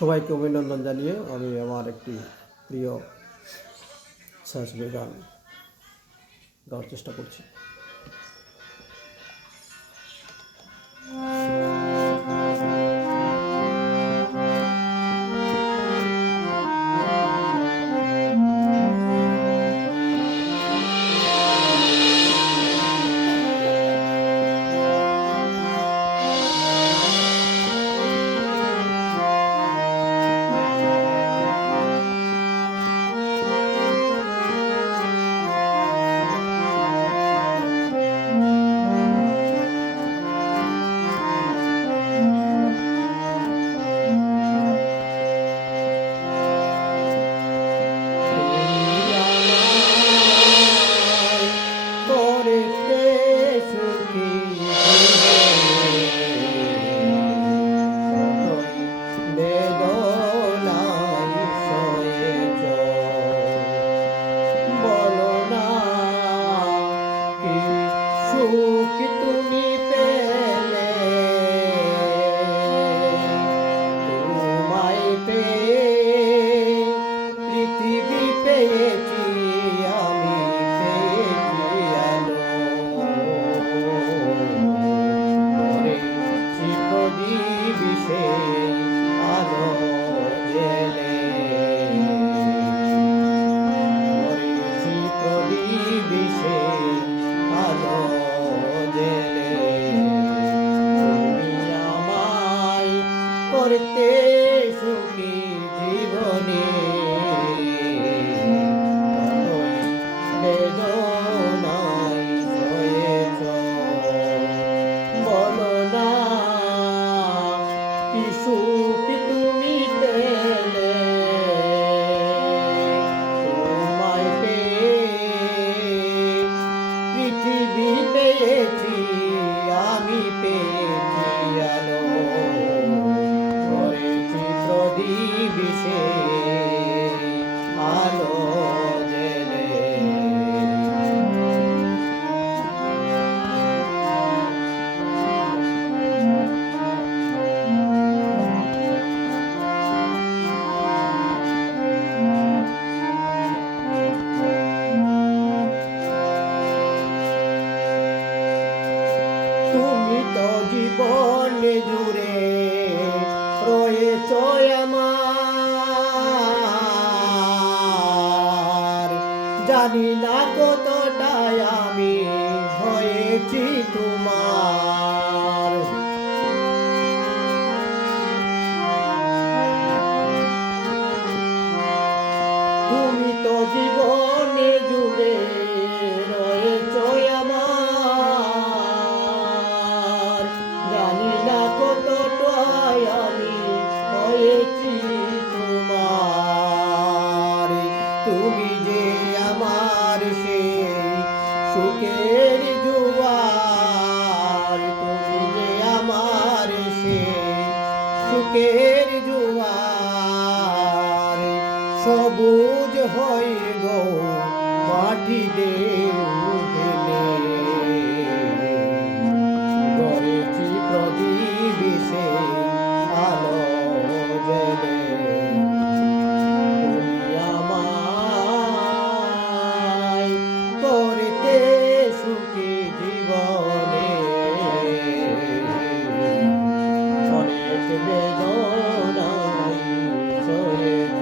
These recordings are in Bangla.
সবাইকে অভিনন্দন জানিয়ে আমি আমার একটি প্রিয় ছায়াছবি গান গাওয়ার চেষ্টা করছি। করতে সুখী জীবনে বেদনায় সয়েছ, বলো না কি সুখ তুমি পেলে, তোমায় পেয়ে পৃথিবী পেয়েছি, আমি পেয়েছি আলো, প্রদীপে আলো জেলে। তুমি তো জীবন জুড়ে রয়েছ আমার, জানি না কতটাই আমি হয়েছি তোমার। তুমি তো জীবনে জুড়ে রয়েছ আমার, জানি না কতটাই আমি হয়েছি তোমার। তুমি যে আমার সেই সুখের জোয়ার, তুমি যে আমার সেই সুখের জোয়ার, সবুজ হয়ে গো মাটি দেউলে, গড়েছি প্রদীপে আলো জেলে। তুমি আমায় করতে সুখী জীবনে অনেক বেদনায় সয়েছ,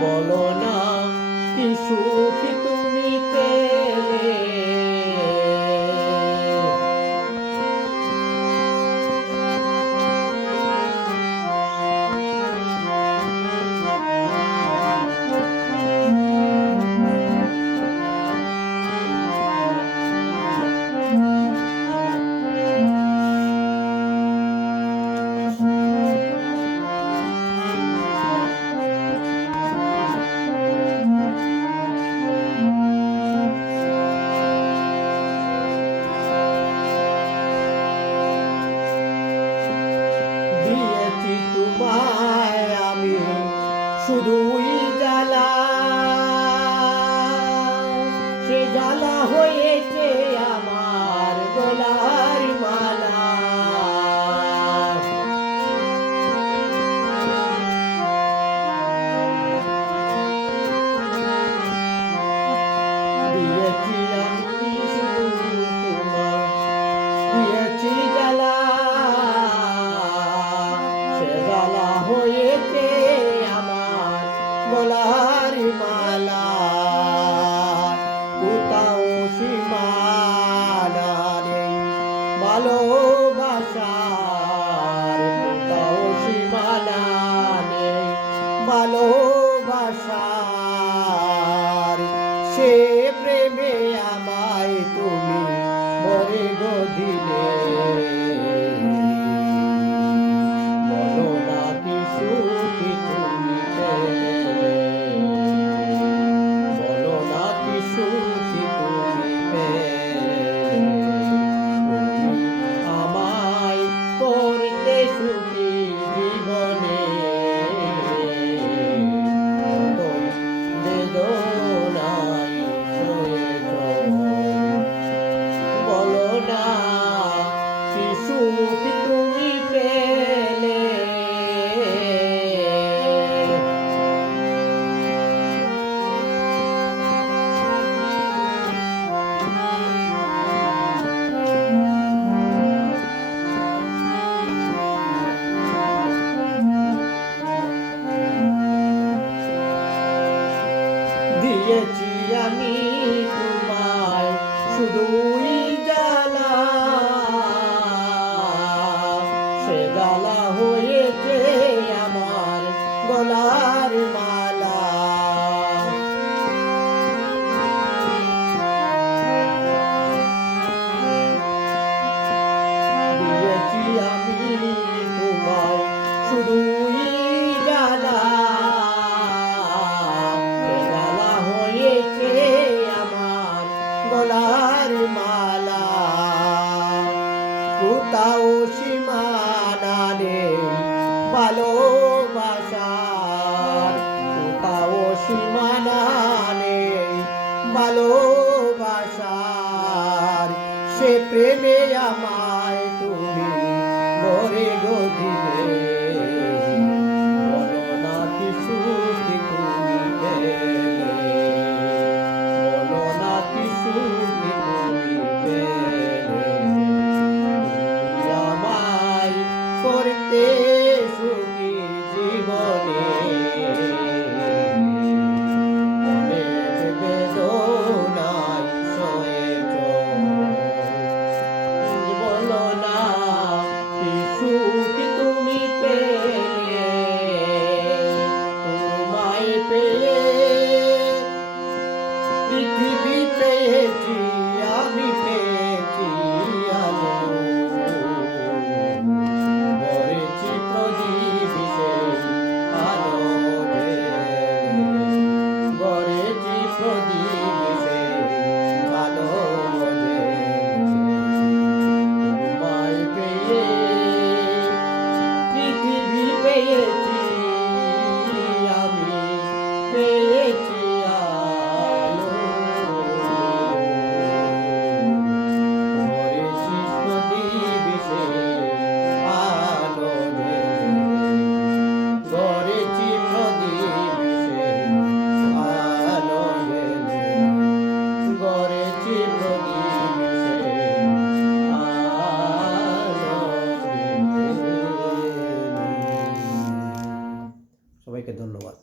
বলো না কি সুখ তুমি পেলে। তোমায় আমি শুধুই জ্বালা, সে জ্বালা হয়েছে আমার গলার মালা। ভালোবাসার সে প্রেমে আমায় তুমি মরে গো দিলে বলো না কি সুখী তুমি পেলে বলো না কি সুখী তুমি পেলে তুমি আমায় করতে সুখী জীবনে বেদনায় সয়েছ বলো না কি সুখী তুমি পেলে দিয়েছি আমি তোমায় শুধুই জ্বালা সে জ্বালা হয়েছে আমার গলার মালা দিয়েছি আমি তোমায় শুধুই জ্বালা গলার মালা কোথাও সীমানা নেই ভালোবাসার কোথাও সীমানা নেই ভালোবাসার সে প্রেমে আমায় তুমি মরে গো দিলে বলো না কি সুখী তুমি পেলে বলো না কি সুখী তুমি পেলে তুমি আমায় করতে সুখী জীবনে অনেক বেদনায় সয়েছ বলো না কি সুখী তুমি পেলে তোমায় পেয়ে পৃথিবী পেয়েছি আমি পেয়েছি আলো গড়েছি প্রদীপ সেই আলো গড়েছি প্রদীপ সেই আলো তোমায় পেয়ে পৃথিবী পেয়েছি আমি পেয়েছি সবাইকে ধন্যবাদ।